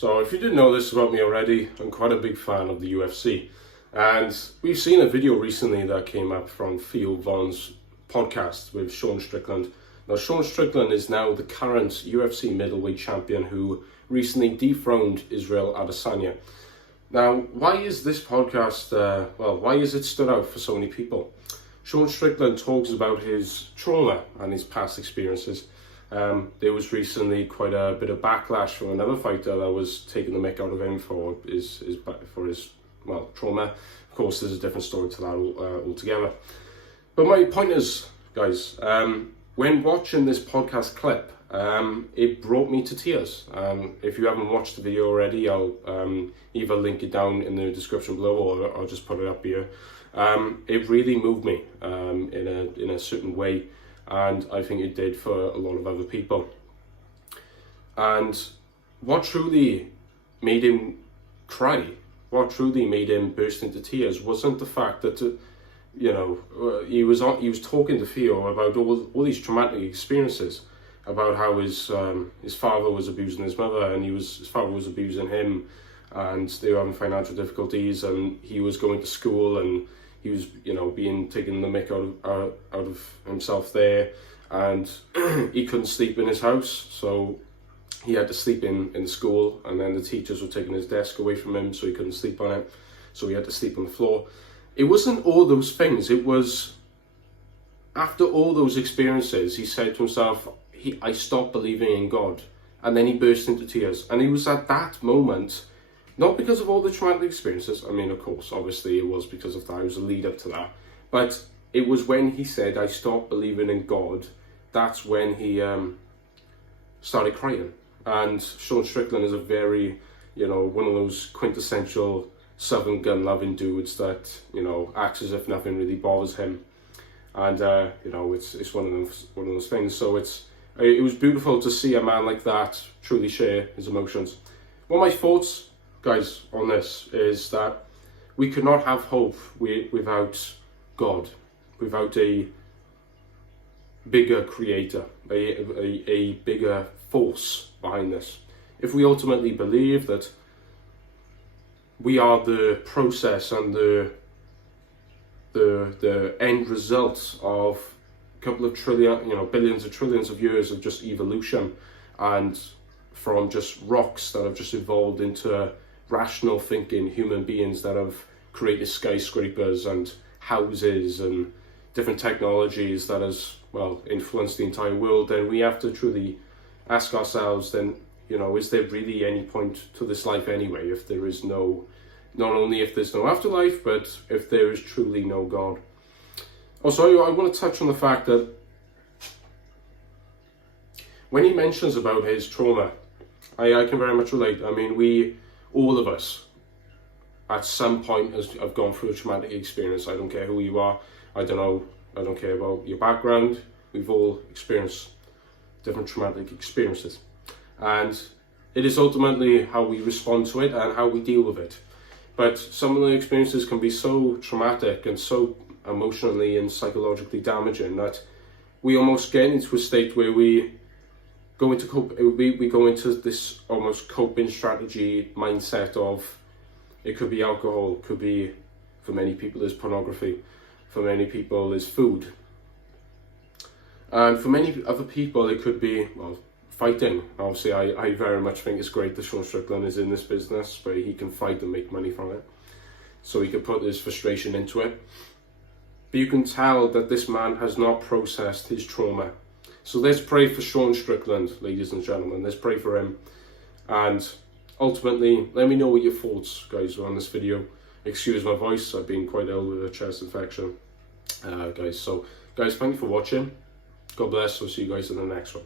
So if you didn't know this about me already, I'm quite a big fan of the UFC. And we've seen a video recently that came up from Theo podcast with Sean Strickland. Now, Sean Strickland is now the current UFC middleweight champion who recently dethroned Israel Adesanya. Now, why is this podcast, why is it stood out for so many people? Sean Strickland talks about his trauma and his past experiences. There was recently quite a bit of backlash from another fighter that was taking the mick out of him for his trauma. Of course, there's a different story to that altogether. But my point is, guys, when watching this podcast clip, it brought me to tears. If you haven't watched the video already, I'll either link it down in the description below or I'll just put it up here. It really moved me in a certain way, and I think it did for a lot of other people. And what truly made him cry, what truly made him burst into tears, wasn't the fact that he was talking to Theo about all these traumatic experiences, about how his father was abusing his mother, and his father was abusing him, and they were having financial difficulties, and he was going to school, and he was being taken the mick out of himself there, and he couldn't sleep in his house, so he had to sleep in the school, and then the teachers were taking his desk away from him, so he couldn't sleep on it, so he had to sleep on the floor. It wasn't all those things. It was after all those experiences, he said to himself, I stopped believing in God. And then he burst into tears. And it was at that moment, not because of all the traumatic experiences. I mean, of course, obviously it was because of that. It was a lead up to that. But it was when he said, I stopped believing in God, that's when he started crying. And Sean Strickland is a very, one of those quintessential Southern gun-loving dudes that, acts as if nothing really bothers him. And, it's one of those things. So it was beautiful to see a man like that truly share his emotions. One of my thoughts, guys, on this is that we could not have hope without God, without a bigger creator, a bigger force behind this. If we ultimately believe that we are the process and the end result of a couple of billions of trillions of years of just evolution, and from just rocks that have just evolved into rational thinking human beings that have created skyscrapers and houses and different technologies that has influenced the entire world, then we have to truly ask ourselves, then is there really any point to this life anyway, if there is not only if there's no afterlife, but if there is truly no God. Also, I want to touch on the fact that when he mentions about his trauma, I can very much relate. I mean, all of us, at some point have gone through a traumatic experience. I don't care who you are. I don't care about your background. We've all experienced different traumatic experiences. And it is ultimately how we respond to it and how we deal with it. But some of the experiences can be so traumatic and so emotionally and psychologically damaging that we almost get into a state where we go into this almost coping strategy mindset of, it could be alcohol, could be, for many people, is pornography, for many people is food, and for many other people it could be fighting. Obviously, I very much think it's great that Sean Strickland is in this business where he can fight and make money from it, so he can put his frustration into it. But you can tell that this man has not processed his trauma. So let's pray for Sean Strickland, ladies and gentlemen. Let's pray for him. And ultimately, let me know what your thoughts, guys, are on this video. Excuse my voice, I've been quite ill with a chest infection. Guys, thank you for watching. God bless. I'll see you guys in the next one.